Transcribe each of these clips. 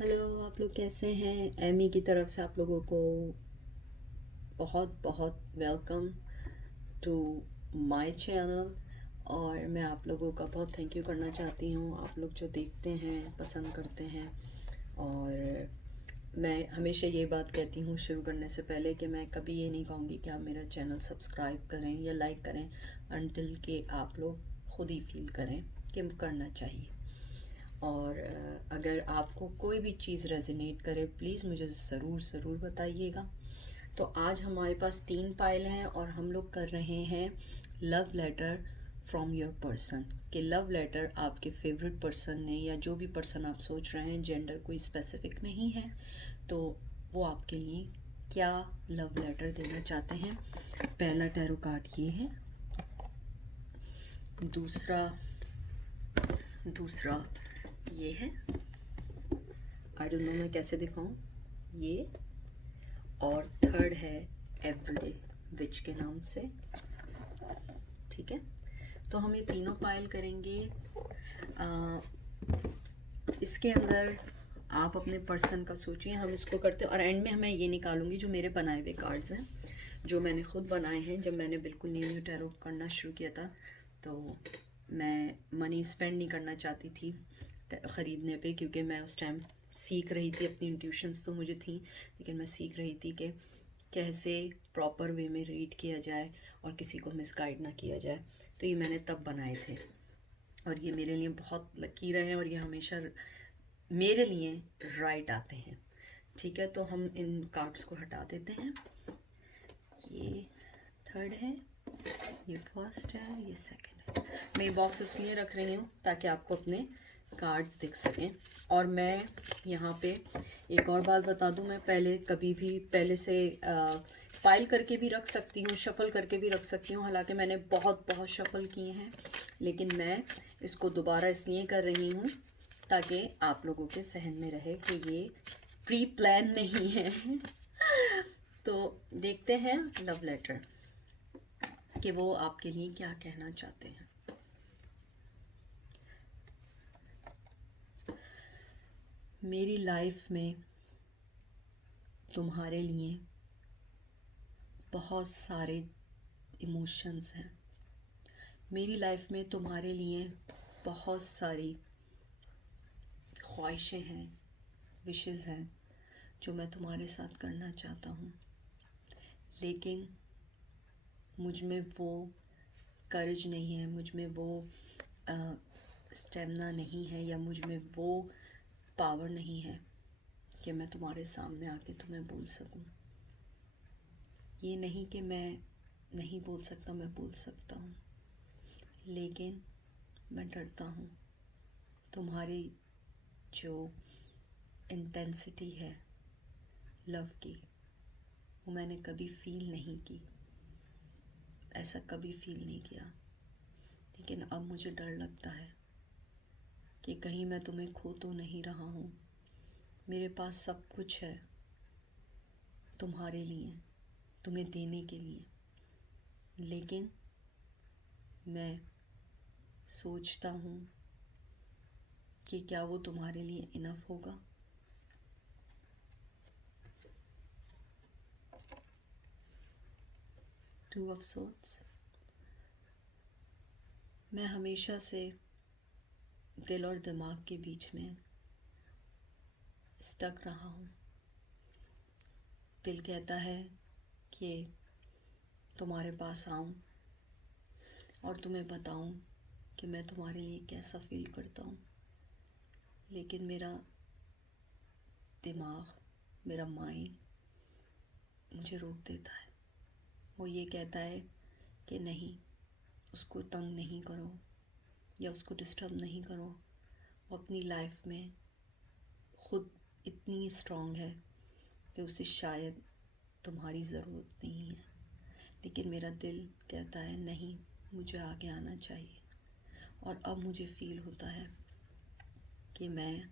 Hello, आप लोग कैसे हैं? एमी की तरफ से आप लोगों को बहुत बहुत वेलकम टू माय चैनल। और मैं आप लोगों का बहुत थैंक यू करना चाहती हूँ, आप लोग जो देखते हैं, पसंद करते हैं। और मैं हमेशा ये बात कहती हूँ शुरू करने से पहले कि मैं कभी ये नहीं कहूँगी कि आप मेरा चैनल सब्सक्राइब करें या लाइक करें अनटिल कि आप लोग खुद ही फील करें कि करना चाहिए। और अगर आपको कोई भी चीज़ रेजोनेट करे प्लीज़ मुझे ज़रूर बताइएगा। तो आज हमारे पास 3 फाइल हैं और हम लोग कर रहे हैं love letter from your person. कि लव लेटर आपके फेवरेट पर्सन ने या जो भी पर्सन आप सोच रहे हैं, जेंडर कोई स्पेसिफिक नहीं है, तो वो आपके लिए क्या लव लेटर देना चाहते हैं। पहला टैरो कार्ड ये है। दूसरा दूसरा ये है। आई डोंट नो मैं कैसे दिखाऊं ये। और थर्ड है एवरीडे विच के नाम से। ठीक है, तो हम ये तीनों पायल करेंगे। इसके अंदर आप अपने पर्सन का सोचिए, हम इसको करते हैं और एंड में मैं ये निकालूंगी जो मेरे बनाए हुए कार्ड्स हैं, जो मैंने खुद बनाए हैं। जब मैंने बिल्कुल न्यू टैरो करना शुरू किया था तो मैं मनी स्पेंड नहीं करना चाहती थी ख़रीदने पे, क्योंकि मैं उस टाइम सीख रही थी। अपनी इंट्यूशंस तो मुझे थी, लेकिन मैं सीख रही थी कि कैसे प्रॉपर वे में रीड किया जाए और किसी को मिसगाइड ना किया जाए। तो ये मैंने तब बनाए थे और ये मेरे लिए बहुत लकी रहे हैं और ये हमेशा मेरे लिए राइट आते हैं। ठीक है, तो हम इन कार्ड्स को हटा देते हैं। ये थर्ड है, ये फर्स्ट है, ये सेकंड है। मैं ये बॉक्स इसलिए रख रही हूँ ताकि आपको अपने कार्ड्स दिख सकें। और मैं यहाँ पे एक और बात बता दूँ, मैं कभी भी पहले से फाइल करके भी रख सकती हूँ, शफ़ल करके भी रख सकती हूँ। हालांकि मैंने बहुत बहुत शफ़ल किए हैं, लेकिन मैं इसको दोबारा इसलिए कर रही हूँ ताकि आप लोगों के जहन में रहे कि ये प्री प्लान नहीं है। तो देखते हैं लव लेटर कि वो आपके लिए क्या कहना चाहते हैं। मेरी लाइफ में तुम्हारे लिए बहुत सारे इमोशंस हैं। मेरी लाइफ में तुम्हारे लिए बहुत सारी ख्वाहिशें हैं, विशेस हैं जो मैं तुम्हारे साथ करना चाहता हूँ। लेकिन मुझ में वो करेज नहीं है, मुझ में वो स्टेमिना नहीं है, या मुझ में वो पावर नहीं है कि मैं तुम्हारे सामने आके तुम्हें बोल सकूं। ये नहीं कि मैं नहीं बोल सकता, मैं बोल सकता हूँ, लेकिन मैं डरता हूँ। तुम्हारी जो इंटेंसिटी है लव की, वो मैंने कभी फील नहीं की, ऐसा कभी फील नहीं किया। लेकिन अब मुझे डर लगता है कि कहीं मैं तुम्हें खो तो नहीं रहा हूँ। मेरे पास सब कुछ है तुम्हारे लिए, तुम्हें देने के लिए, लेकिन मैं सोचता हूँ कि क्या वो तुम्हारे लिए इनफ होगा। Two of swords. मैं हमेशा से दिल और दिमाग के बीच में स्टक रहा हूँ। दिल कहता है कि तुम्हारे पास आऊँ और तुम्हें बताऊँ कि मैं तुम्हारे लिए कैसा फील करता हूँ, लेकिन मेरा दिमाग, मेरा माइंड मुझे रोक देता है। वो ये कहता है कि नहीं, उसको तंग नहीं करो या उसको डिस्टर्ब नहीं करो। वो अपनी लाइफ में खुद इतनी स्ट्रॉन्ग है कि उसे शायद तुम्हारी ज़रूरत नहीं है। लेकिन मेरा दिल कहता है नहीं, मुझे आगे आना चाहिए। और अब मुझे फ़ील होता है कि मैं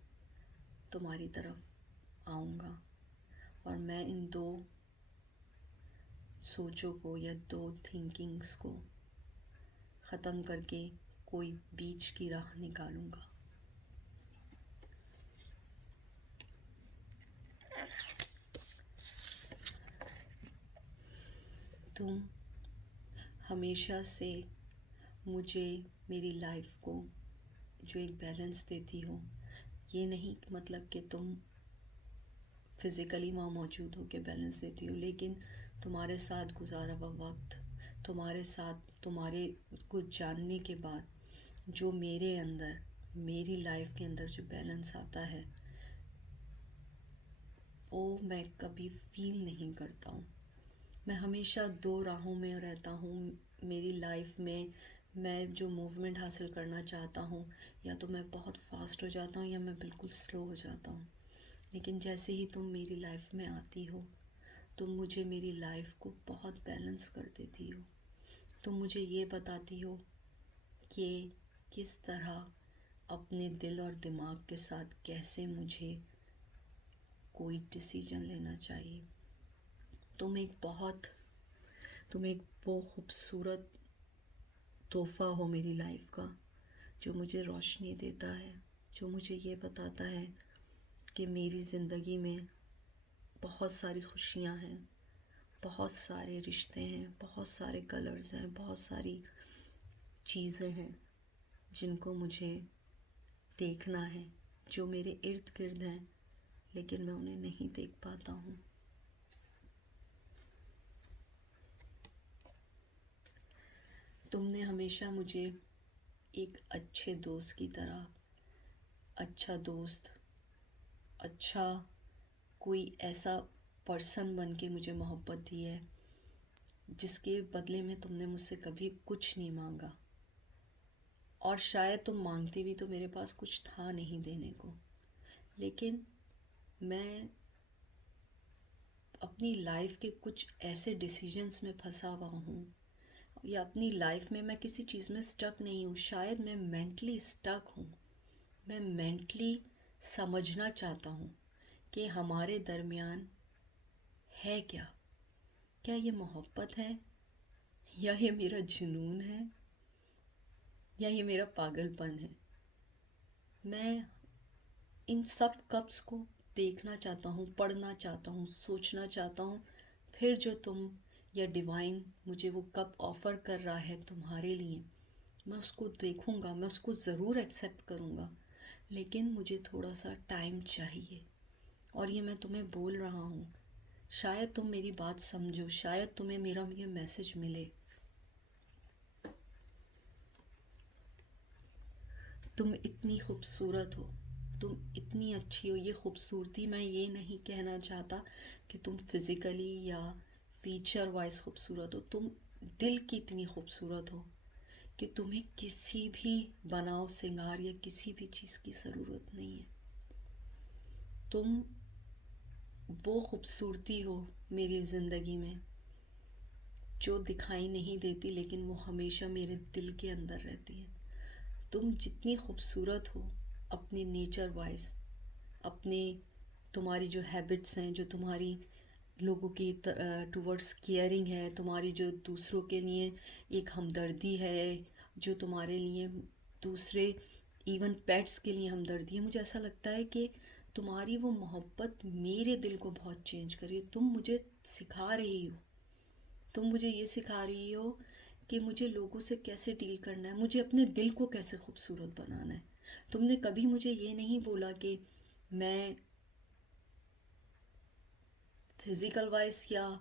तुम्हारी तरफ आऊँगा और मैं इन दो सोचों को या दो थिंकिंग्स को ख़त्म करके कोई बीच की राह निकालूँगा। तुम हमेशा से मुझे मेरी लाइफ को जो एक बैलेंस देती हो, ये नहीं मतलब कि तुम फिज़िकली वहाँ मौजूद हो के बैलेंस देती हो, लेकिन तुम्हारे साथ गुजारा हुआ वक्त, तुम्हारे साथ तुम्हारे को जानने के बाद जो मेरे अंदर मेरी लाइफ के अंदर जो बैलेंस आता है वो मैं कभी फील नहीं करता हूँ। मैं हमेशा दो राहों में रहता हूँ मेरी लाइफ में। मैं जो मूवमेंट हासिल करना चाहता हूँ, या तो मैं बहुत फास्ट हो जाता हूँ या मैं बिल्कुल स्लो हो जाता हूँ। लेकिन जैसे ही तुम मेरी लाइफ में आती हो, तुम मुझे मेरी लाइफ को बहुत बैलेंस कर देती हो। तुम मुझे ये बताती हो कि किस तरह अपने दिल और दिमाग के साथ कैसे मुझे कोई डिसीजन लेना चाहिए। तुम एक वो खूबसूरत तोहफ़ा हो मेरी लाइफ का, जो मुझे रोशनी देता है, जो मुझे ये बताता है कि मेरी ज़िंदगी में बहुत सारी खुशियाँ हैं, बहुत सारे रिश्ते हैं, बहुत सारे कलर्स हैं, बहुत सारी चीज़ें हैं जिनको मुझे देखना है, जो मेरे इर्द गिर्द हैं, लेकिन मैं उन्हें नहीं देख पाता हूँ। तुमने हमेशा मुझे एक अच्छे दोस्त की तरह, अच्छा दोस्त, अच्छा कोई ऐसा पर्सन बन के मुझे मोहब्बत दी है, जिसके बदले में तुमने मुझसे कभी कुछ नहीं मांगा। और शायद तुम मांगती भी तो मेरे पास कुछ था नहीं देने को। लेकिन मैं अपनी लाइफ के कुछ ऐसे डिसीजंस में फंसा हुआ हूँ, या अपनी लाइफ में मैं किसी चीज़ में स्टक नहीं हूँ, शायद मैं मेंटली स्टक हूँ। मैं मेंटली समझना चाहता हूँ कि हमारे दरमियान है क्या। क्या ये मोहब्बत है, या ये मेरा जुनून है, या ये मेरा पागलपन है। मैं इन सब कप्स को देखना चाहता हूँ, पढ़ना चाहता हूँ, सोचना चाहता हूँ। फिर जो तुम या डिवाइन मुझे वो कप ऑफ़र कर रहा है तुम्हारे लिए, मैं उसको देखूँगा, मैं उसको ज़रूर एक्सेप्ट करूँगा। लेकिन मुझे थोड़ा सा टाइम चाहिए, और ये मैं तुम्हें बोल रहा हूँ। शायद तुम मेरी बात समझो, शायद तुम्हें मेरा ये मैसेज मिले। तुम इतनी खूबसूरत हो, तुम इतनी अच्छी हो। ये खूबसूरती, मैं ये नहीं कहना चाहता कि तुम फिज़िकली या फीचर वाइज खूबसूरत हो। तुम दिल की इतनी खूबसूरत हो कि तुम्हें किसी भी बनाव सिंगार या किसी भी चीज़ की ज़रूरत नहीं है। तुम वो खूबसूरती हो मेरी ज़िंदगी में, जो दिखाई नहीं देती, लेकिन वो हमेशा मेरे दिल के अंदर रहती है। तुम जितनी खूबसूरत हो अपने नेचर वाइज, अपने तुम्हारी जो हैबिट्स हैं, जो तुम्हारी लोगों की टुवर्ड्स केयरिंग है, तुम्हारी जो दूसरों के लिए एक हमदर्दी है, जो तुम्हारे लिए दूसरे इवन पेट्स के लिए हमदर्दी है, मुझे ऐसा लगता है कि तुम्हारी वो मोहब्बत मेरे दिल को बहुत चेंज करी। तुम मुझे सिखा रही हो, तुम मुझे ये सिखा रही हो कि मुझे लोगों से कैसे डील करना है, मुझे अपने दिल को कैसे खूबसूरत बनाना है। तुमने कभी मुझे ये नहीं बोला कि मैं फिज़िकल वाइज या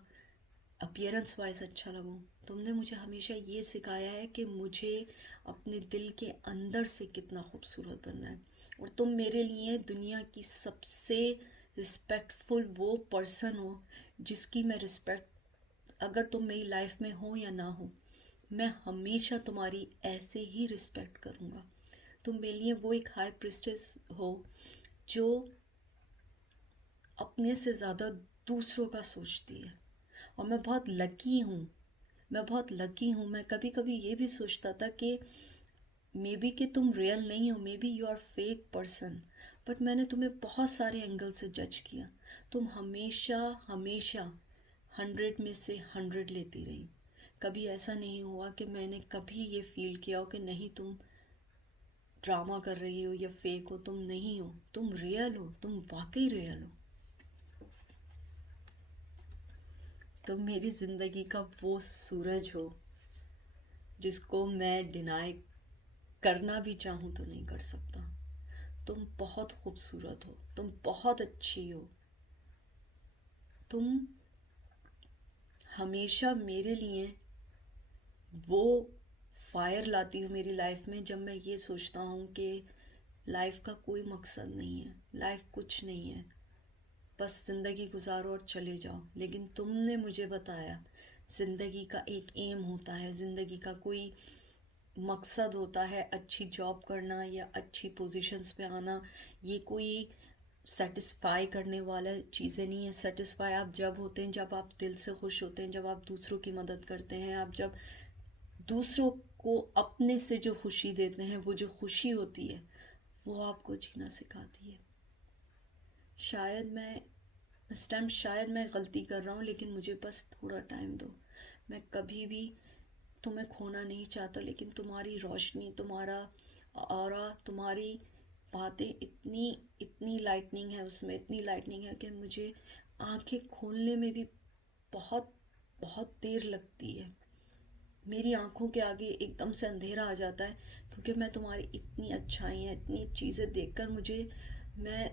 अपीयरेंस वाइज अच्छा लगूं। तुमने मुझे हमेशा ये सिखाया है कि मुझे अपने दिल के अंदर से कितना खूबसूरत बनना है। और तुम मेरे लिए दुनिया की सबसे रिस्पेक्टफुल वो पर्सन हो जिसकी मैं रिस्पेक्ट, अगर तुम मेरी लाइफ में हो या ना हो, मैं हमेशा तुम्हारी ऐसे ही रिस्पेक्ट करूँगा। तुम मेरे लिए वो एक हाई प्रिस्टेस हो जो अपने से ज़्यादा दूसरों का सोचती है। और मैं बहुत लकी हूँ, मैं बहुत लकी हूँ। मैं कभी कभी ये भी सोचता था कि मे बी कि तुम रियल नहीं हो, maybe you are fake person. But मैंने तुम्हें बहुत सारे एंगल से जज किया। तुम हमेशा हमेशा 100 में से 100 लेती रही। कभी ऐसा नहीं हुआ कि मैंने कभी ये फील किया हो कि नहीं तुम ड्रामा कर रही हो या फेक हो। तुम नहीं हो, तुम रियल हो, तुम वाकई रियल हो। तुम मेरी ज़िंदगी का वो सूरज हो जिसको मैं डिनाई करना भी चाहूँ तो नहीं कर सकता। तुम बहुत खूबसूरत हो, तुम बहुत अच्छी हो, तुम हमेशा मेरे लिए वो फायर लाती हो मेरी लाइफ में जब मैं ये सोचता हूँ कि लाइफ का कोई मकसद नहीं है, लाइफ कुछ नहीं है, बस ज़िंदगी गुजारो और चले जाओ। लेकिन तुमने मुझे बताया ज़िंदगी का एक एम होता है, ज़िंदगी का कोई मकसद होता है, अच्छी जॉब करना या अच्छी पोजीशंस पे आना। ये कोई सेटिस्फाई करने वाला चीज़ें नहीं है। सेटिस्फाई आप जब होते हैं जब आप दिल से खुश होते हैं, जब आप दूसरों की मदद करते हैं, आप जब दूसरों को अपने से जो खुशी देते हैं, वो जो खुशी होती है वो आपको जीना सिखाती है। शायद मैं इस टाइम शायद मैं गलती कर रहा हूँ, लेकिन मुझे बस थोड़ा टाइम दो। मैं कभी भी तुम्हें खोना नहीं चाहता, लेकिन तुम्हारी रोशनी, तुम्हारा ऑरा, तुम्हारी बातें इतनी इतनी लाइटनिंग है, उसमें इतनी लाइटनिंग है कि मुझे आंखें खोलने में भी बहुत बहुत देर लगती है। मेरी आंखों के आगे एकदम से अंधेरा आ जाता है, क्योंकि मैं तुम्हारी इतनी अच्छाइयाँ, इतनी चीज़ें देखकर मैं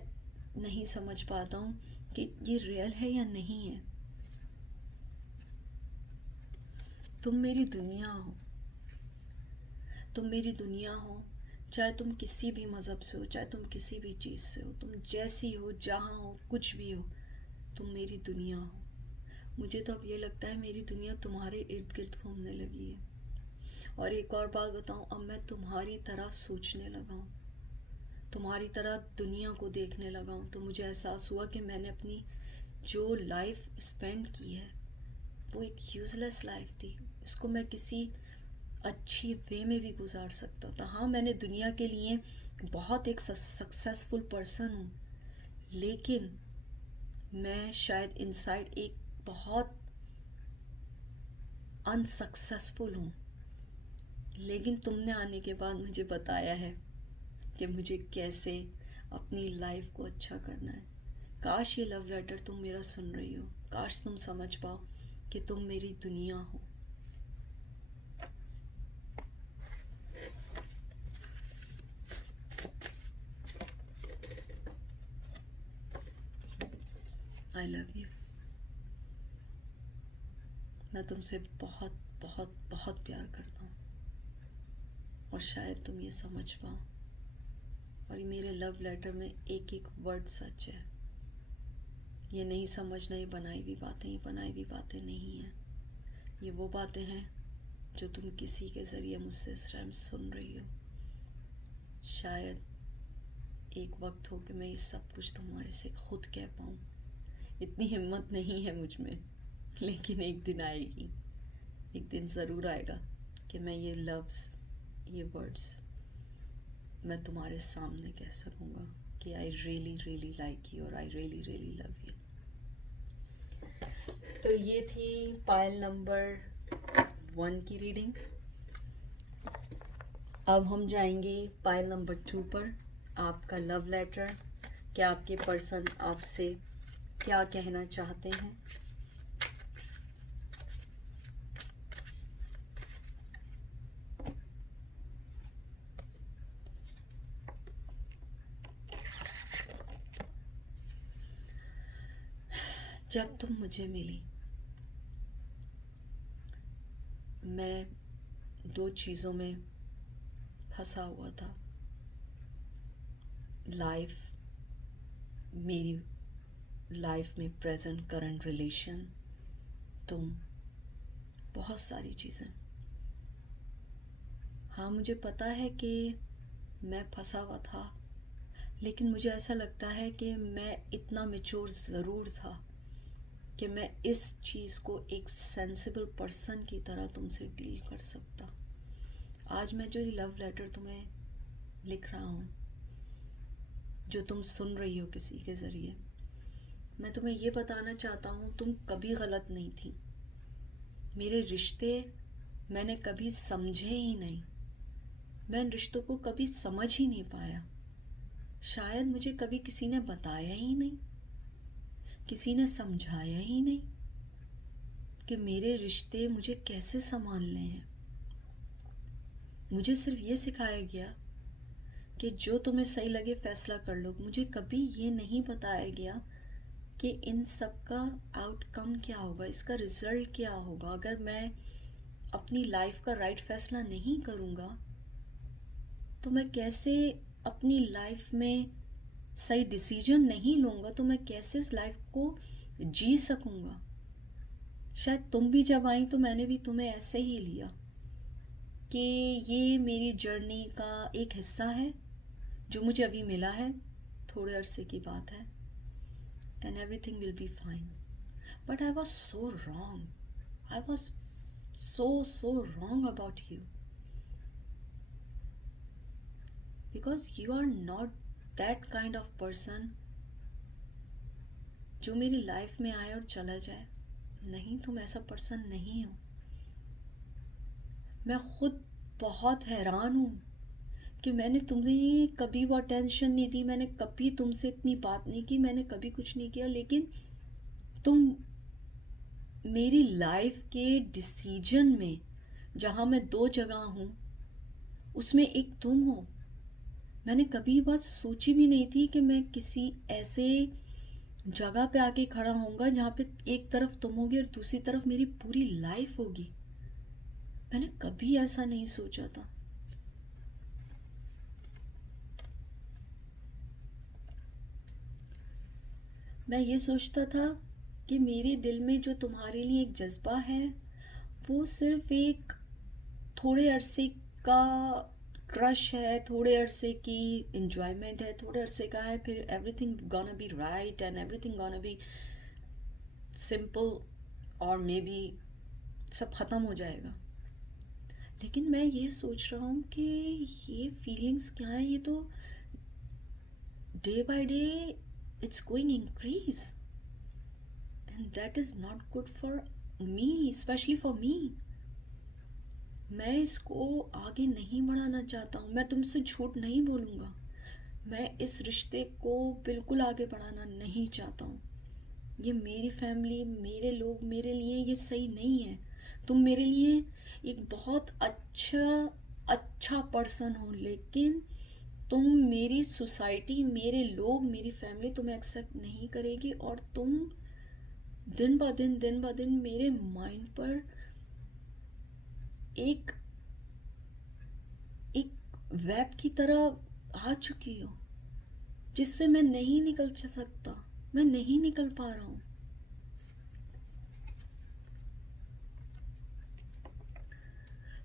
नहीं समझ पाता हूँ कि ये रियल है या नहीं है। तुम मेरी दुनिया हो, तुम मेरी दुनिया हो, चाहे तुम किसी भी मज़हब से हो, चाहे तुम किसी भी चीज़ से हो, तुम जैसी हो, जहाँ हो, कुछ भी हो, तुम मेरी दुनिया हो। मुझे तो अब ये लगता है मेरी दुनिया तुम्हारे इर्द गिर्द घूमने लगी है। और एक और बात बताऊँ, अब मैं तुम्हारी तरह सोचने लगा हूँ, तुम्हारी तरह दुनिया को देखने लगा हूँ। तो मुझे एहसास हुआ कि मैंने अपनी जो लाइफ स्पेंड की है वो एक यूज़लेस लाइफ थी। उसको मैं किसी अच्छी वे में भी गुजार सकता था। हाँ, मैंने दुनिया के लिए बहुत एक सक्सेसफुल पर्सन हूँ, लेकिन मैं शायद इनसाइड एक बहुत अनसक्सेसफुल हूँ। लेकिन तुमने आने के बाद मुझे बताया है कि मुझे कैसे अपनी लाइफ को अच्छा करना है। काश ये लव लेटर तुम मेरा सुन रही हो, काश तुम समझ पाओ कि तुम मेरी दुनिया हो। I love you. मैं तुमसे बहुत बहुत बहुत प्यार करता हूँ, और शायद तुम ये समझ पाओ। और ये मेरे लव लेटर में एक एक वर्ड सच है। ये नहीं समझना ये बनाई हुई बातें, ये बनाई हुई बातें नहीं हैं। ये वो बातें हैं जो तुम किसी के ज़रिए मुझसे इस टाइम सुन रही हो। शायद एक वक्त हो कि मैं ये सब कुछ तुम्हारे से खुद कह पाऊँ। इतनी हिम्मत नहीं है मुझ में, लेकिन एक दिन आएगी, एक दिन ज़रूर आएगा कि मैं ये लफ्ज़, ये वर्ड्स मैं तुम्हारे सामने कह सकूँगा कि I really really like you और I really really love you. तो ये थी पायल नंबर 1 की रीडिंग। अब हम जाएंगे पायल नंबर 2 पर। आपका लव लेटर, क्या आपके पर्सन आपसे क्या कहना चाहते हैं। जब तुम मुझे मिली, मैं 2 चीज़ों में फंसा हुआ था। लाइफ, मेरी लाइफ में प्रेजेंट करंट रिलेशन, तुम, बहुत सारी चीज़ें। हाँ, मुझे पता है कि मैं फंसा हुआ था, लेकिन मुझे ऐसा लगता है कि मैं इतना मैच्योर ज़रूर था कि मैं इस चीज़ को एक सेंसिबल पर्सन की तरह तुमसे डील कर सकता। आज मैं जो लव लेटर तुम्हें लिख रहा हूँ, जो तुम सुन रही हो किसी के ज़रिए, मैं तुम्हें ये बताना चाहता हूँ तुम कभी गलत नहीं थी। मेरे रिश्ते मैंने कभी समझे ही नहीं, मैं इन रिश्तों को कभी समझ ही नहीं पाया। शायद मुझे कभी किसी ने बताया ही नहीं, किसी ने समझाया ही नहीं। कि मेरे रिश्ते मुझे कैसे संभालने हैं। मुझे सिर्फ ये सिखाया गया कि जो तुम्हें सही लगे फैसला कर लो। मुझे कभी ये नहीं बताया गया कि इन सब का आउटकम क्या होगा, इसका रिज़ल्ट क्या होगा। अगर मैं अपनी लाइफ का राइट फैसला नहीं करूँगा तो मैं कैसे अपनी लाइफ में सही डिसीजन नहीं लूँगा तो मैं कैसे इस लाइफ को जी सकूँगा। शायद तुम भी जब आई तो मैंने भी तुम्हें ऐसे ही लिया कि ये मेरी जर्नी का एक हिस्सा है जो मुझे अभी मिला है, थोड़े अरसे की बात है, and everything will be fine. But I was so wrong, I was so wrong about you because you are not that kind of person जो मेरी लाइफ में आए और चला जाए। नहीं, तुम ऐसा पर्सन नहीं हो। मैं खुद बहुत हैरान हूँ कि मैंने तुम्हें कभी वो अटेंशन नहीं दी, मैंने कभी तुमसे इतनी बात नहीं की, मैंने कभी कुछ नहीं किया, लेकिन तुम मेरी लाइफ के डिसीजन में जहाँ मैं 2 जगह हूँ उसमें एक तुम हो। मैंने कभी बात सोची भी नहीं थी कि मैं किसी ऐसे जगह पे आके खड़ा होऊंगा जहाँ पे एक तरफ तुम होगी और दूसरी तरफ मेरी पूरी लाइफ होगी। मैंने कभी ऐसा नहीं सोचा था। मैं ये सोचता था कि मेरे दिल में जो तुम्हारे लिए एक जज्बा है वो सिर्फ एक थोड़े अरसे का क्रश है, थोड़े अरसे की इंजॉयमेंट है, थोड़े अरसे का है, फिर everything gonna be right and everything gonna be simple और मे बी सब ख़त्म हो जाएगा। लेकिन मैं ये सोच रहा हूँ कि ये फीलिंग्स क्या है, ये तो day by day it's going increase and that is not good for me, specially for me. मैं इसको आगे नहीं बढ़ाना चाहता हूँ। मैं तुमसे झूठ नहीं बोलूँगा, मैं इस रिश्ते को बिल्कुल आगे बढ़ाना नहीं चाहता हूँ। ये मेरी फैमिली, मेरे लोग मेरे लिए ये सही नहीं है। तुम मेरे लिए एक बहुत अच्छा पर्सन हो, लेकिन तुम मेरी सोसाइटी, मेरे लोग, मेरी फैमिली तुम्हें एक्सेप्ट नहीं करेगी और तुम दिन ब दिन मेरे माइंड पर एक वेब की तरह आ चुकी हो जिससे मैं नहीं निकल सकता, मैं नहीं निकल पा रहा हूँ।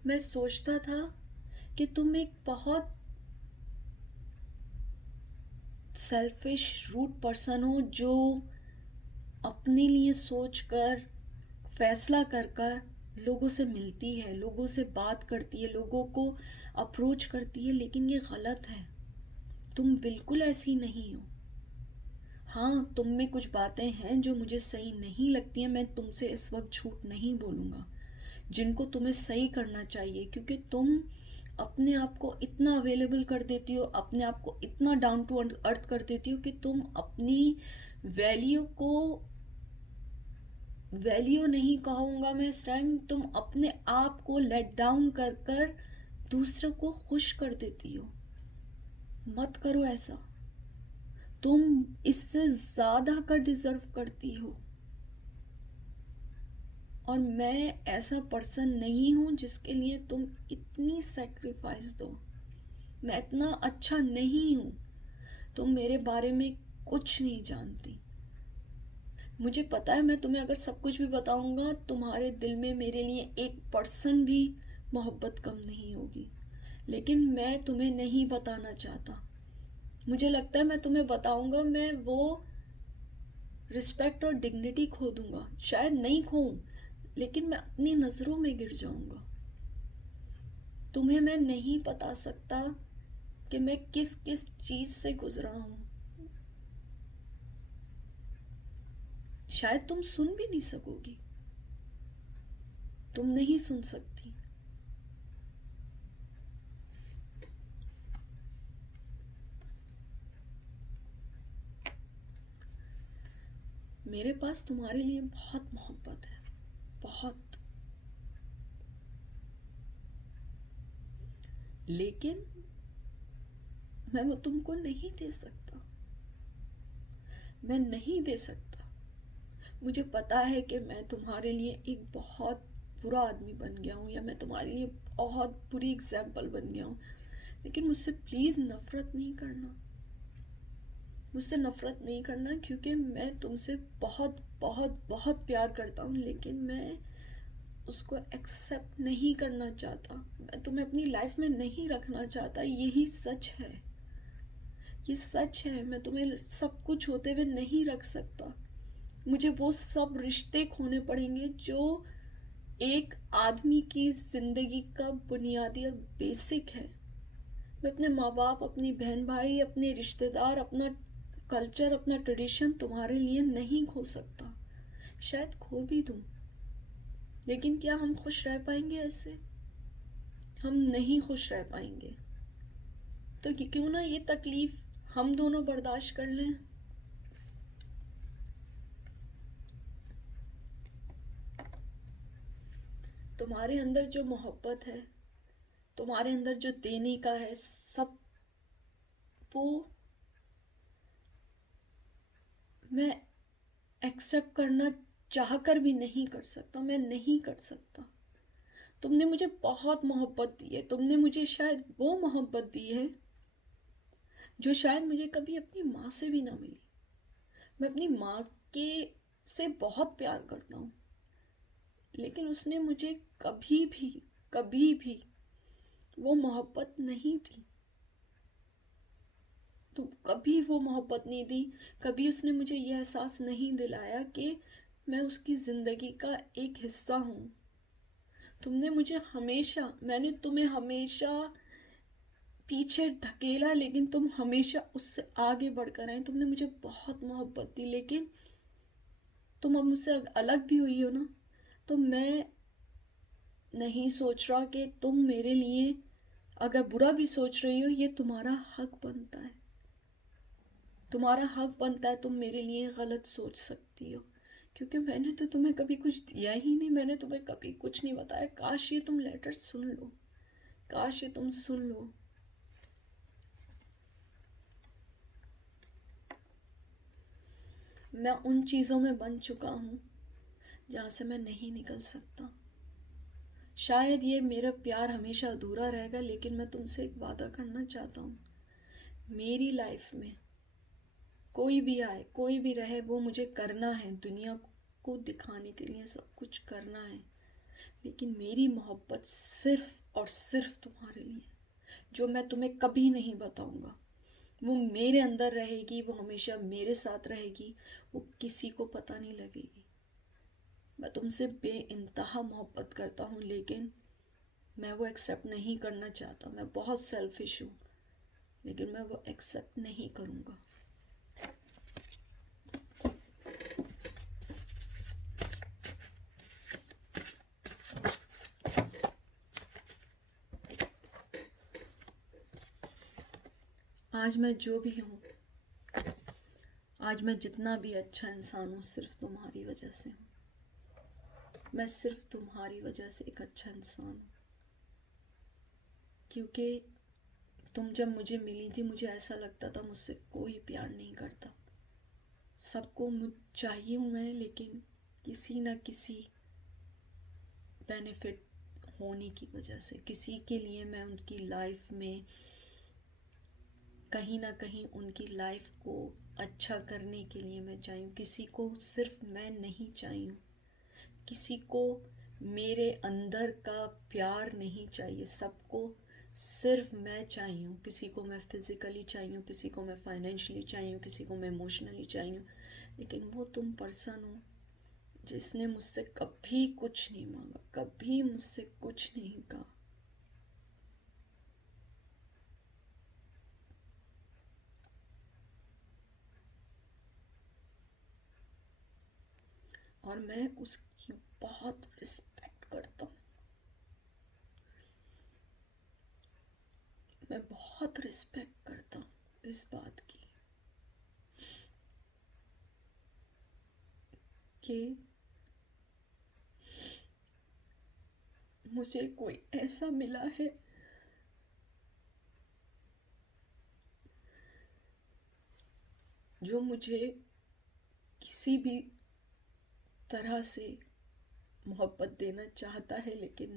मैं सोचता था कि तुम एक बहुत सेल्फिश रूड पर्सन हो जो अपने लिए सोचकर फैसला कर कर लोगों से मिलती है, लोगों से बात करती है, लोगों को अप्रोच करती है, लेकिन ये गलत है। तुम बिल्कुल ऐसी नहीं हो। हाँ, तुम में कुछ बातें हैं जो मुझे सही नहीं लगती हैं, मैं तुमसे इस वक्त झूठ नहीं बोलूँगा, जिनको तुम्हें सही करना चाहिए, क्योंकि तुम अपने आप को इतना अवेलेबल कर देती हो, अपने आप को इतना डाउन टू अर्थ कर देती हो कि तुम अपनी वैल्यू नहीं कहूँगा मैं इस टाइम, तुम अपने आप को लेट डाउन कर कर दूसरों को खुश कर देती हो। मत करो ऐसा, तुम इससे ज़्यादा का डिज़र्व करती हो और मैं ऐसा पर्सन नहीं हूँ जिसके लिए तुम इतनी सेक्रीफाइस दो। मैं इतना अच्छा नहीं हूँ, तुम मेरे बारे में कुछ नहीं जानती। मुझे पता है, मैं तुम्हें अगर सब कुछ भी बताऊंगा तुम्हारे दिल में मेरे लिए 1% भी मोहब्बत कम नहीं होगी, लेकिन मैं तुम्हें नहीं बताना चाहता। मुझे लगता है मैं तुम्हें बताऊंगा मैं वो रिस्पेक्ट और डिग्निटी खो दूंगा। शायद नहीं खोऊं, लेकिन मैं अपनी नज़रों में गिर जाऊंगा। तुम्हें मैं नहीं बता सकता कि मैं किस किस चीज़ से गुजरा हूँ। शायद तुम सुन भी नहीं सकोगी, तुम नहीं सुन सकती। मेरे पास तुम्हारे लिए बहुत मोहब्बत है, बहुत, लेकिन मैं वो तुमको नहीं दे सकता, मैं नहीं दे सकता। मुझे पता है कि मैं तुम्हारे लिए एक बहुत बुरा आदमी बन गया हूँ, या मैं तुम्हारे लिए बहुत बुरी एग्जाम्पल बन गया हूँ, लेकिन मुझसे प्लीज़ नफ़रत नहीं करना, मुझसे नफ़रत नहीं करना, क्योंकि मैं तुमसे बहुत बहुत बहुत प्यार करता हूँ, लेकिन मैं उसको एक्सेप्ट नहीं करना चाहता। मैं तुम्हें अपनी लाइफ में नहीं रखना चाहता, यही सच है, ये सच है। मैं तुम्हें सब कुछ होते हुए नहीं रख सकता। मुझे वो सब रिश्ते खोने पड़ेंगे जो एक आदमी की ज़िंदगी का बुनियादी और बेसिक है। मैं अपने माँ बाप, अपनी बहन भाई, अपने रिश्तेदार, अपना कल्चर, अपना ट्रेडिशन तुम्हारे लिए नहीं खो सकता। शायद खो भी दूँ, लेकिन क्या हम खुश रह पाएंगे ऐसे? हम नहीं खुश रह पाएंगे। तो क्यों ना ये तकलीफ़ हम दोनों बर्दाश्त कर लें। तुम्हारे अंदर जो मोहब्बत है, तुम्हारे अंदर जो देने का है, सब वो मैं एक्सेप्ट करना चाह कर भी नहीं कर सकता, मैं नहीं कर सकता। तुमने मुझे बहुत मोहब्बत दी है, तुमने मुझे शायद वो मोहब्बत दी है जो शायद मुझे कभी अपनी माँ से भी ना मिली। मैं अपनी माँ के से बहुत प्यार करता हूँ, लेकिन उसने मुझे कभी भी वो मोहब्बत नहीं दी। तो कभी वो मोहब्बत नहीं दी, कभी उसने मुझे यह एहसास नहीं दिलाया कि मैं उसकी ज़िंदगी का एक हिस्सा हूँ। मैंने तुम्हें हमेशा पीछे धकेला, लेकिन तुम हमेशा उससे आगे बढ़कर आए। तुमने मुझे बहुत मोहब्बत दी, लेकिन तुम अब मुझसे अलग भी हुई हो ना, तो मैं नहीं सोच रहा कि तुम मेरे लिए अगर बुरा भी सोच रही हो, ये तुम्हारा हक बनता है, तुम्हारा हक बनता है, तुम मेरे लिए गलत सोच सकती हो, क्योंकि मैंने तो तुम्हें कभी कुछ दिया ही नहीं, मैंने तुम्हें कभी कुछ नहीं बताया। काश ये तुम लेटर सुन लो, काश ये तुम सुन लो। मैं उन चीज़ों में बन चुका हूँ जहाँ से मैं नहीं निकल सकता। शायद ये मेरा प्यार हमेशा अधूरा रहेगा, लेकिन मैं तुमसे एक वादा करना चाहता हूँ। मेरी लाइफ में कोई भी आए, कोई भी रहे, वो मुझे करना है, दुनिया को दिखाने के लिए सब कुछ करना है, लेकिन मेरी मोहब्बत सिर्फ और सिर्फ तुम्हारे लिए, जो मैं तुम्हें कभी नहीं बताऊंगा। वो मेरे अंदर रहेगी, वो हमेशा मेरे साथ रहेगी, वो किसी को पता नहीं लगेगी। मैं तुमसे बेइंतहा मोहब्बत करता हूँ, लेकिन मैं वो एक्सेप्ट नहीं करना चाहता। मैं बहुत सेल्फिश हूँ, लेकिन मैं वो एक्सेप्ट नहीं करूँगा। आज मैं जो भी हूँ, आज मैं जितना भी अच्छा इंसान हूँ, सिर्फ तुम्हारी वजह से हूँ। मैं सिर्फ तुम्हारी वजह से एक अच्छा इंसान हूँ, क्योंकि तुम जब मुझे मिली थी, मुझे ऐसा लगता था मुझसे कोई प्यार नहीं करता, सबको मुझ चाहिए हूँ मैं, लेकिन किसी न किसी बेनिफिट होने की वजह से, किसी के लिए मैं उनकी लाइफ में कहीं ना कहीं उनकी लाइफ को अच्छा करने के लिए मैं चाहिए हूँ। किसी को सिर्फ मैं नहीं चाहिए हूँ, किसी को मेरे अंदर का प्यार नहीं चाहिए, सबको सिर्फ मैं चाहिए हूँ। किसी को मैं फिज़िकली चाहिए हूँ, किसी को मैं फाइनेंशियली चाहिए हूँ, किसी को मैं इमोशनली चाहिए हूँ, लेकिन वो तुम पर्सन हो जिसने मुझसे कभी कुछ नहीं मांगा, कभी मुझसे कुछ नहीं कहा। और मैं उसकी बहुत रिस्पेक्ट करता हूँ, मैं बहुत रिस्पेक्ट करता हूँ इस बात की कि मुझे कोई ऐसा मिला है जो मुझे किसी भी तरह से मोहब्बत देना चाहता है, लेकिन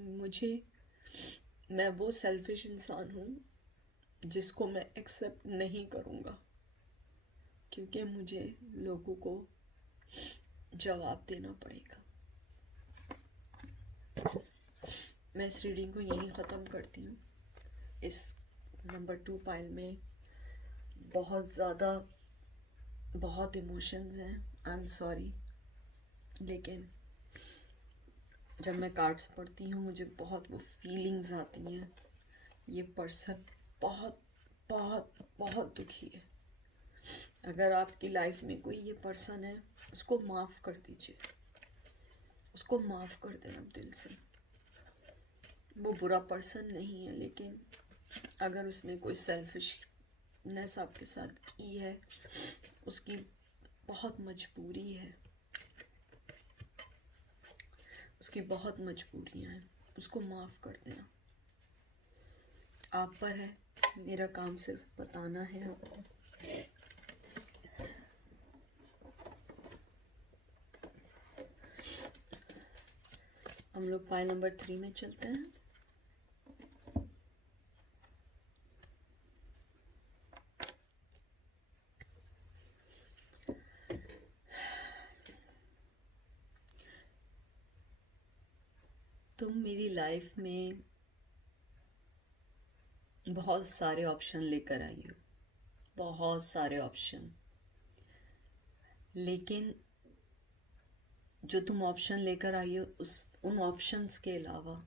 मैं वो सेल्फिश इंसान हूँ जिसको मैं एक्सेप्ट नहीं करूँगा, क्योंकि मुझे लोगों को जवाब देना पड़ेगा। मैं इस रीडिंग को यहीं ख़त्म करती हूँ। इस नंबर 2 पाइल में बहुत इमोशंस हैं, आई एम सॉरी, लेकिन जब मैं कार्ड्स पढ़ती हूँ मुझे बहुत वो फीलिंग्स आती हैं। ये पर्सन बहुत बहुत बहुत दुखी है। अगर आपकी लाइफ में कोई ये पर्सन है, उसको माफ़ कर दीजिए, उसको माफ़ कर देना दिल से। वो बुरा पर्सन नहीं है, लेकिन अगर उसने कोई सेल्फिशनेस आपके साथ की है, उसकी बहुत मजबूरी है, उसकी बहुत मजबूरियाँ हैं, उसको माफ़ कर देना। आप पर है, मेरा काम सिर्फ बताना है आपको। हम लोग पाइल नंबर 3 में चलते हैं। तुम मेरी लाइफ में बहुत सारे ऑप्शन लेकर आई हो, बहुत सारे ऑप्शन, लेकिन जो तुम ऑप्शन लेकर आई हो उन ऑप्शंस के अलावा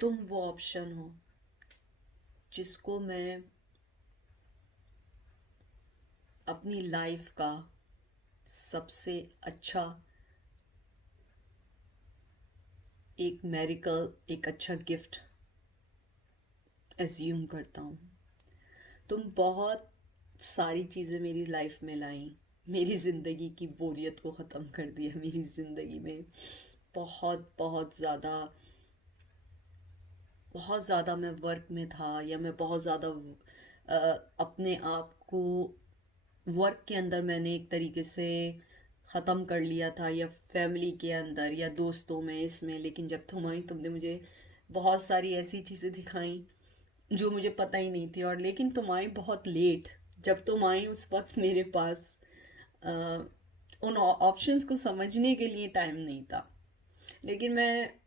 तुम वो ऑप्शन हो जिसको मैं अपनी लाइफ का सबसे अच्छा एक मेरिकल, एक अच्छा गिफ्ट एज्यूम करता हूँ। तुम बहुत सारी चीज़ें मेरी लाइफ में लाई, मेरी ज़िंदगी की बोरियत को ख़त्म कर दिया। मेरी ज़िंदगी में बहुत ज़्यादा मैं वर्क में था, या मैं बहुत ज़्यादा अपने आप को वर्क के अंदर मैंने एक तरीके से ख़त्म कर लिया था, या फैमिली के अंदर या दोस्तों में, इसमें। लेकिन जब तुम आई, तुमने मुझे बहुत सारी ऐसी चीज़ें दिखाई जो मुझे पता ही नहीं थी। और लेकिन तुम आई बहुत लेट। जब तुम आई उस वक्त मेरे पास उन ऑप्शंस को समझने के लिए टाइम नहीं था। लेकिन मैं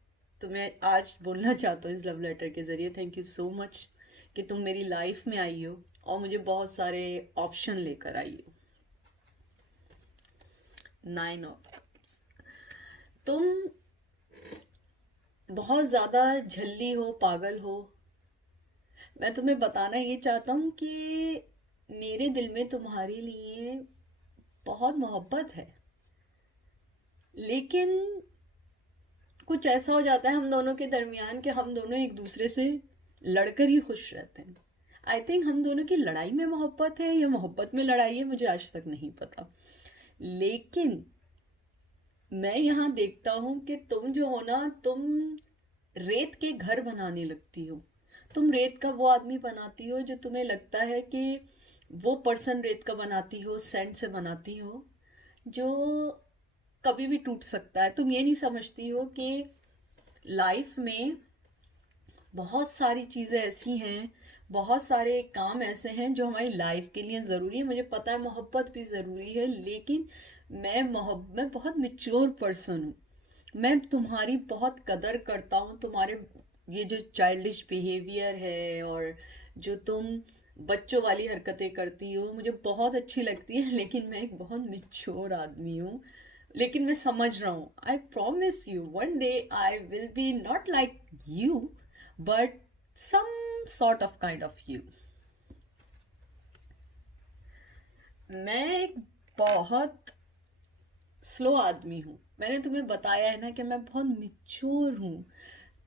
तुम्हें आज बोलना चाहता हूँ इस लव लेटर के ज़रिए, थैंक यू सो मच कि तुम मेरी लाइफ में आई हो और मुझे बहुत सारे ऑप्शन लेकर आई हो। 9 ऑफ कप्स। तुम बहुत ज़्यादा झल्ली हो, पागल हो। मैं तुम्हें बताना ये चाहता हूँ कि मेरे दिल में तुम्हारे लिए बहुत मोहब्बत है, लेकिन कुछ ऐसा हो जाता है हम दोनों के दरमियान कि हम दोनों एक दूसरे से लड़कर ही खुश रहते हैं। आई थिंक हम दोनों की लड़ाई में मोहब्बत है या मोहब्बत में लड़ाई है, मुझे आज तक नहीं पता। लेकिन मैं यहाँ देखता हूँ कि तुम जो हो ना, तुम रेत के घर बनाने लगती हो। तुम रेत का वो आदमी बनाती हो जो तुम्हें लगता है कि वो पर्सन रेत का बनाती हो, सैंड से बनाती हो, जो कभी भी टूट सकता है। तुम ये नहीं समझती हो कि लाइफ में बहुत सारी चीज़ें ऐसी हैं, बहुत सारे काम ऐसे हैं जो हमारी लाइफ के लिए ज़रूरी है। मुझे पता है मोहब्बत भी ज़रूरी है, लेकिन मैं बहुत मैच्योर पर्सन हूँ। मैं तुम्हारी बहुत कदर करता हूँ। तुम्हारे ये जो चाइल्डिश बिहेवियर है और जो तुम बच्चों वाली हरकतें करती हो, मुझे बहुत अच्छी लगती है, लेकिन मैं एक बहुत मैच्योर आदमी हूँ। लेकिन मैं समझ रहा हूँ, I promise you one day I will be not like you, but some sort of kind of you. मैं एक बहुत स्लो आदमी हूँ। मैंने तुम्हें बताया है ना कि मैं बहुत मैच्योर हूँ,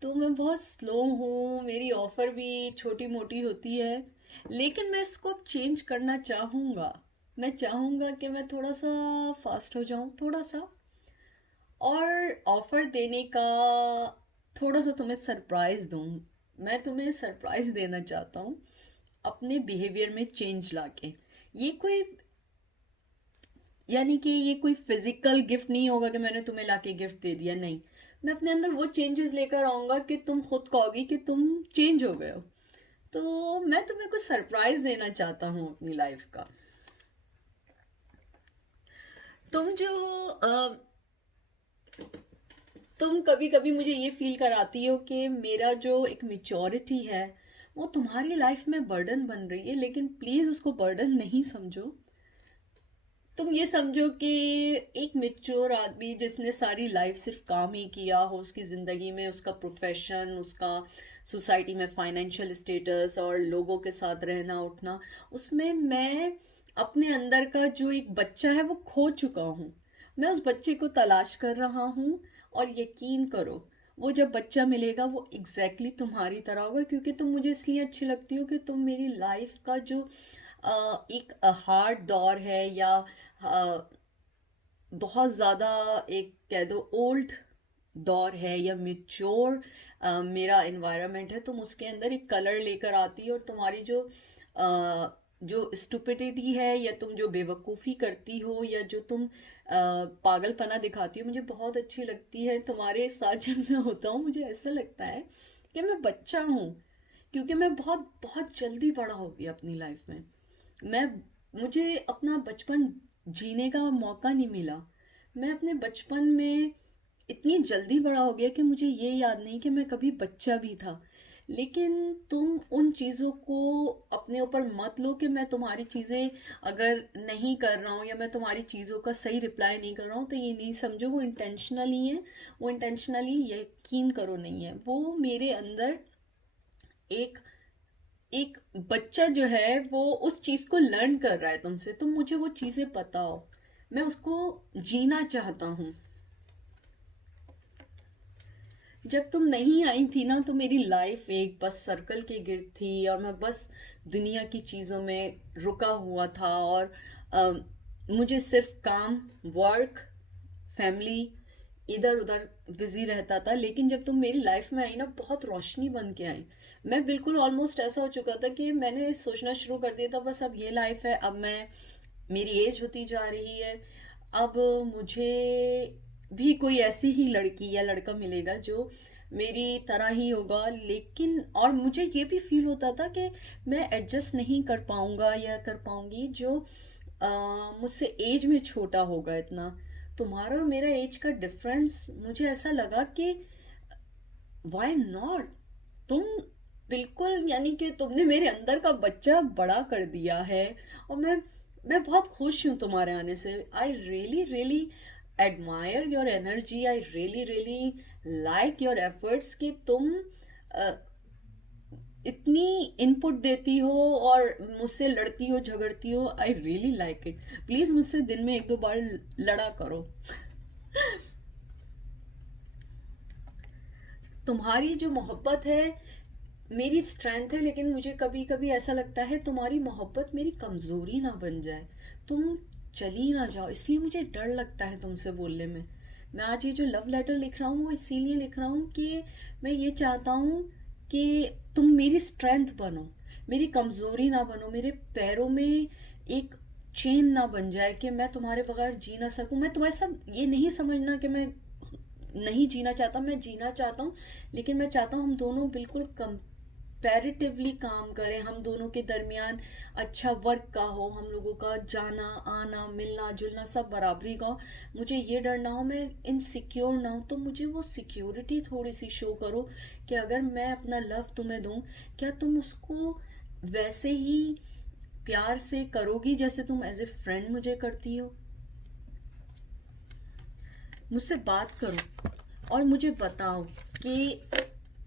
तो मैं बहुत स्लो हूँ। मेरी ऑफ़र भी छोटी मोटी होती है, लेकिन मैं इसको अब चेंज करना चाहूँगा। मैं चाहूँगा कि मैं थोड़ा सा फास्ट हो जाऊँ, थोड़ा सा, और ऑफ़र देने का थोड़ा सा तुम्हें सरप्राइज़ दूँ। मैं तुम्हें सरप्राइज़ देना चाहता हूँ अपने बिहेवियर में चेंज लाके। ये कोई, यानी कि ये कोई फिजिकल गिफ्ट नहीं होगा कि मैंने तुम्हें लाके गिफ्ट दे दिया, नहीं। मैं अपने अंदर वो चेंजेस लेकर आऊँगा कि तुम खुद कहोगी कि तुम चेंज हो गए हो। तो मैं तुम्हें कुछ सरप्राइज़ देना चाहता हूँ अपनी लाइफ का। तुम जो तुम कभी कभी मुझे ये फील कराती हो कि मेरा जो एक मेच्योरिटी है वो तुम्हारी लाइफ में बर्डन बन रही है, लेकिन प्लीज़ उसको बर्डन नहीं समझो। तुम ये समझो कि एक मेच्योर आदमी जिसने सारी लाइफ सिर्फ काम ही किया हो, उसकी ज़िंदगी में उसका प्रोफेशन, उसका सोसाइटी में फाइनेंशियल स्टेटस और लोगों के साथ रहना उठना, उसमें मैं अपने अंदर का जो एक बच्चा है वो खो चुका हूँ। मैं उस बच्चे को तलाश कर रहा हूँ, और यकीन करो वो जब बच्चा मिलेगा वो एग्जैक्टली तुम्हारी तरह होगा, क्योंकि तुम मुझे इसलिए अच्छी लगती हो कि तुम मेरी लाइफ का जो एक हार्ड दौर है, या बहुत ज़्यादा एक कह दो ओल्ड दौर है, या मेच्योर मेरा इन्वायरमेंट है, तुम उसके अंदर एक कलर लेकर आती हो। और तुम्हारी जो स्टुपिडिटी है, या तुम जो बेवकूफ़ी करती हो, या जो तुम पागलपना दिखाती हो, मुझे बहुत अच्छी लगती है। तुम्हारे साथ जब मैं होता हूँ मुझे ऐसा लगता है कि मैं बच्चा हूँ, क्योंकि मैं बहुत बहुत जल्दी बड़ा हो गया अपनी लाइफ में। मैं मुझे अपना बचपन जीने का मौका नहीं मिला। मैं अपने बचपन में इतनी जल्दी बड़ा हो गया कि मुझे ये याद नहीं कि मैं कभी बच्चा भी था। लेकिन तुम उन चीज़ों को अपने ऊपर मत लो कि मैं तुम्हारी चीज़ें अगर नहीं कर रहा हूँ, या मैं तुम्हारी चीज़ों का सही रिप्लाई नहीं कर रहा हूँ, तो ये नहीं समझो वो इंटेंशनली है। वो इंटेंशनली, यकीन करो, नहीं है। वो मेरे अंदर एक एक बच्चा जो है वो उस चीज़ को लर्न कर रहा है तुमसे। तुम मुझे वो चीज़ें बताओ, मैं उसको जीना चाहता हूँ। जब तुम नहीं आई थी ना, तो मेरी लाइफ एक बस सर्कल के गिर्द थी, और मैं बस दुनिया की चीज़ों में रुका हुआ था, और अ, मुझे सिर्फ काम, वर्क, फैमिली, इधर उधर बिजी रहता था। लेकिन जब तुम मेरी लाइफ में आई ना, बहुत रोशनी बन के आई। मैं बिल्कुल ऑलमोस्ट ऐसा हो चुका था कि मैंने सोचना शुरू कर दिया था बस अब ये लाइफ है, अब मैं, मेरी एज होती जा रही है, अब मुझे भी कोई ऐसी ही लड़की या लड़का मिलेगा जो मेरी तरह ही होगा। लेकिन और मुझे ये भी फील होता था कि मैं एडजस्ट नहीं कर पाऊंगा या कर पाऊंगी जो मुझसे एज में छोटा होगा इतना। तुम्हारा और मेरा एज का डिफरेंस, मुझे ऐसा लगा कि वाई नॉट, तुम बिल्कुल, यानी कि तुमने मेरे अंदर का बच्चा बड़ा कर दिया है। और मैं बहुत खुश हूँ तुम्हारे आने से। आई really really admire your energy, I really really like your efforts कि तुम अ, इतनी इनपुट देती हो और मुझसे लड़ती हो, झगड़ती हो। I really like it. Please मुझसे दिन में एक दो बार लड़ा करो। तुम्हारी जो मोहब्बत है मेरी स्ट्रेंथ है, लेकिन मुझे कभी कभी ऐसा लगता है तुम्हारी मोहब्बत मेरी कमज़ोरी ना बन जाए, तुम चली ना जाओ। इसलिए मुझे डर लगता है तुमसे बोलने में। मैं आज ये जो लव लेटर लिख रहा हूँ वो इसीलिए लिख रहा हूँ कि मैं ये चाहता हूँ कि तुम मेरी स्ट्रेंथ बनो, मेरी कमज़ोरी ना बनो, मेरे पैरों में एक चेन ना बन जाए कि मैं तुम्हारे बगैर जी ना सकूं। मैं तुम्हारे साथ ये नहीं समझना कि मैं नहीं जीना चाहता, मैं जीना चाहता हूँ। लेकिन मैं चाहता हूँ हम दोनों बिल्कुल कंपैरेटिवली काम करें, हम दोनों के दरमियान अच्छा वर्क का हो, हम लोगों का जाना आना मिलना जुलना सब बराबरी का हो। मुझे ये डर ना हो, मैं इनसिक्योर ना हो, तो मुझे वो सिक्योरिटी थोड़ी सी शो करो कि अगर मैं अपना लव तुम्हें दूँ, क्या तुम उसको वैसे ही प्यार से करोगी जैसे तुम एज ए फ्रेंड मुझे करती हो। मुझसे बात करो और मुझे बताओ कि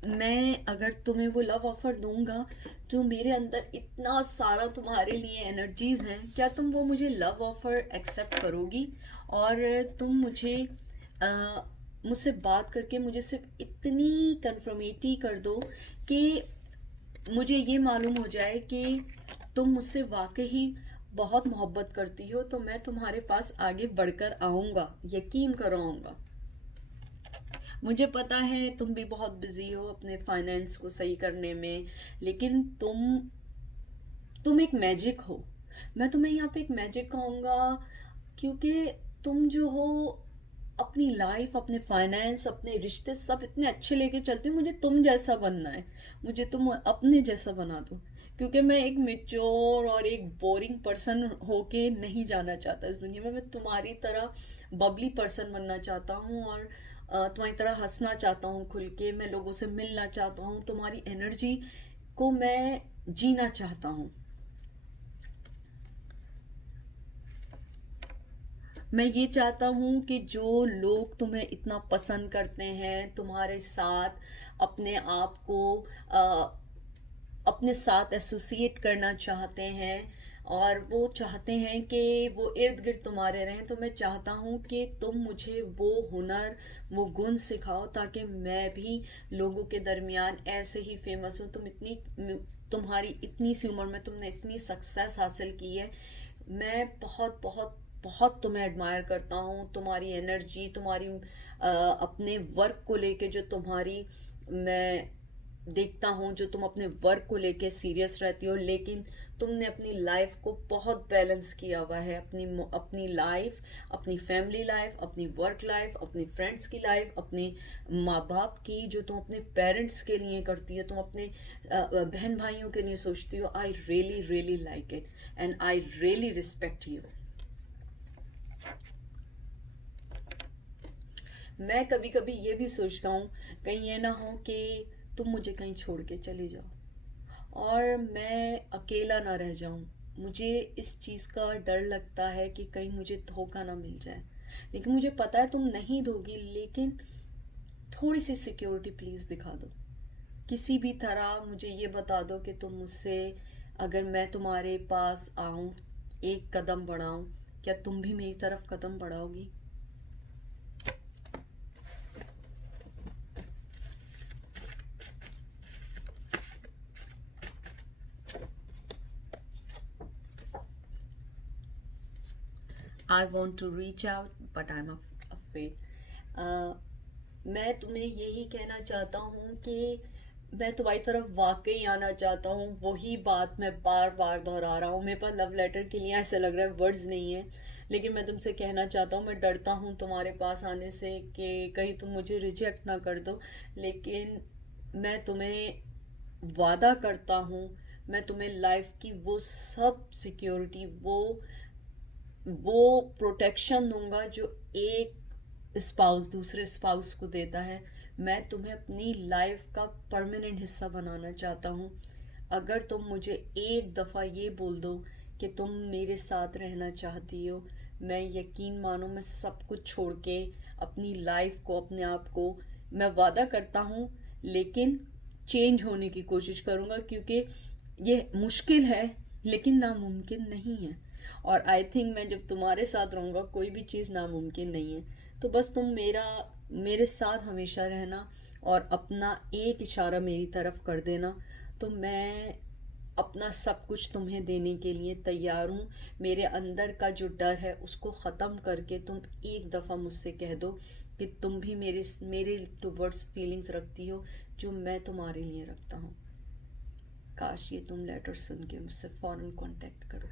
मैं अगर तुम्हें वो लव ऑफर दूंगा, जो मेरे अंदर इतना सारा तुम्हारे लिए एनर्जीज हैं, क्या तुम वो मुझे लव ऑफर एक्सेप्ट करोगी? और तुम मुझे अ, मुझसे बात करके मुझे सिर्फ इतनी कन्फर्मेटी कर दो कि मुझे ये मालूम हो जाए कि तुम मुझसे वाकई ही बहुत मोहब्बत करती हो, तो मैं तुम्हारे पास आगे बढ़कर आऊँगा, यकीन करो आऊँगा। मुझे पता है तुम भी बहुत बिजी हो अपने फाइनेंस को सही करने में, लेकिन तुम एक मैजिक हो। मैं तुम्हें यहाँ पे एक मैजिक कहूँगा, क्योंकि तुम जो हो अपनी लाइफ, अपने फाइनेंस, अपने रिश्ते सब इतने अच्छे लेके चलते हो। मुझे तुम जैसा बनना है, मुझे तुम अपने जैसा बना दो, क्योंकि मैं एक मेच्योर और एक बोरिंग पर्सन होके नहीं जाना चाहता इस दुनिया में। मैं तुम्हारी तरह बबली पर्सन बनना चाहता हूँ, और तुम्हारी तरह हंसना चाहता हूँ खुल के, मैं लोगों से मिलना चाहता हूँ, तुम्हारी एनर्जी को मैं जीना चाहता हूँ। मैं ये चाहता हूँ कि जो लोग तुम्हें इतना पसंद करते हैं, तुम्हारे साथ अपने आप को अ, अपने साथ एसोसिएट करना चाहते हैं, और वो चाहते हैं कि वो इर्द गिर्द तुम्हारे रहें, तो मैं चाहता हूँ कि तुम मुझे वो हुनर, वो गुण सिखाओ, ताकि मैं भी लोगों के दरमियान ऐसे ही फेमस हूँ। तुम्हारी इतनी सी उम्र में तुमने इतनी सक्सेस हासिल की है। मैं बहुत बहुत बहुत तुम्हें एडमायर करता हूँ, तुम्हारी एनर्जी, तुम्हारी अपने वर्क को लेके जो तुम्हारी, मैं देखता हूँ जो तुम अपने वर्क को लेके सीरियस रहती हो, लेकिन तुमने अपनी लाइफ को बहुत बैलेंस किया हुआ है। अपनी लाइफ, अपनी फैमिली लाइफ, अपनी वर्क लाइफ, अपनी फ्रेंड्स की लाइफ, अपने माँ बाप की, जो तुम अपने पेरेंट्स के लिए करती हो, तुम अपने बहन भाइयों के लिए सोचती हो। आई really really like it and I really respect you. मैं कभी कभी ये भी सोचता हूँ, कहीं ये ना हो कि तुम मुझे कहीं छोड़ के चले जाओ और मैं अकेला ना रह जाऊं। मुझे इस चीज़ का डर लगता है कि कहीं मुझे धोखा ना मिल जाए, लेकिन मुझे पता है तुम नहीं दोगी। लेकिन थोड़ी सी सिक्योरिटी प्लीज़ दिखा दो, किसी भी तरह मुझे ये बता दो कि तुम मुझसे, अगर मैं तुम्हारे पास आऊं, एक कदम बढ़ाऊं, क्या तुम भी मेरी तरफ कदम बढ़ाओगी? I want to reach out but I am afraid. मैं तुम्हें यही कहना चाहता हूँ कि मैं तुम्हारी तरफ वाकई आना चाहता हूँ। वही बात मैं बार बार दोहरा रहा हूँ, मेरे पास लव लेटर के लिए ऐसा लग रहा है वर्ड्स नहीं है, लेकिन मैं तुमसे कहना चाहता हूँ। मैं डरता हूँ तुम्हारे पास आने से कि कहीं तुम मुझे रिजेक्ट ना कर दो, लेकिन मैं तुम्हें वादा करता हूँ, मैं तुम्हें लाइफ की वो सब सिक्योरिटी, वो प्रोटेक्शन दूंगा जो एक स्पाउस दूसरे स्पाउस को देता है। मैं तुम्हें अपनी लाइफ का परमानेंट हिस्सा बनाना चाहता हूँ। अगर तुम मुझे एक दफ़ा ये बोल दो कि तुम मेरे साथ रहना चाहती हो, मैं यकीन मानो मैं सब कुछ छोड़ के अपनी लाइफ को, अपने आप को, मैं वादा करता हूँ, लेकिन चेंज होने की कोशिश करूँगा, क्योंकि ये मुश्किल है लेकिन नामुमकिन नहीं है। और आई थिंक मैं जब तुम्हारे साथ रहूँगा कोई भी चीज़ नामुमकिन नहीं है। तो बस तुम मेरे साथ हमेशा रहना और अपना एक इशारा मेरी तरफ कर देना, तो मैं अपना सब कुछ तुम्हें देने के लिए तैयार हूँ। मेरे अंदर का जो डर है उसको ख़त्म करके तुम एक दफ़ा मुझसे कह दो कि तुम भी मेरे टुवर्ड्स फीलिंग्स रखती हो जो मैं तुम्हारे लिए रखता हूँ। काश ये तुम लेटर सुन के मुझसे फ़ौरन कांटेक्ट करो।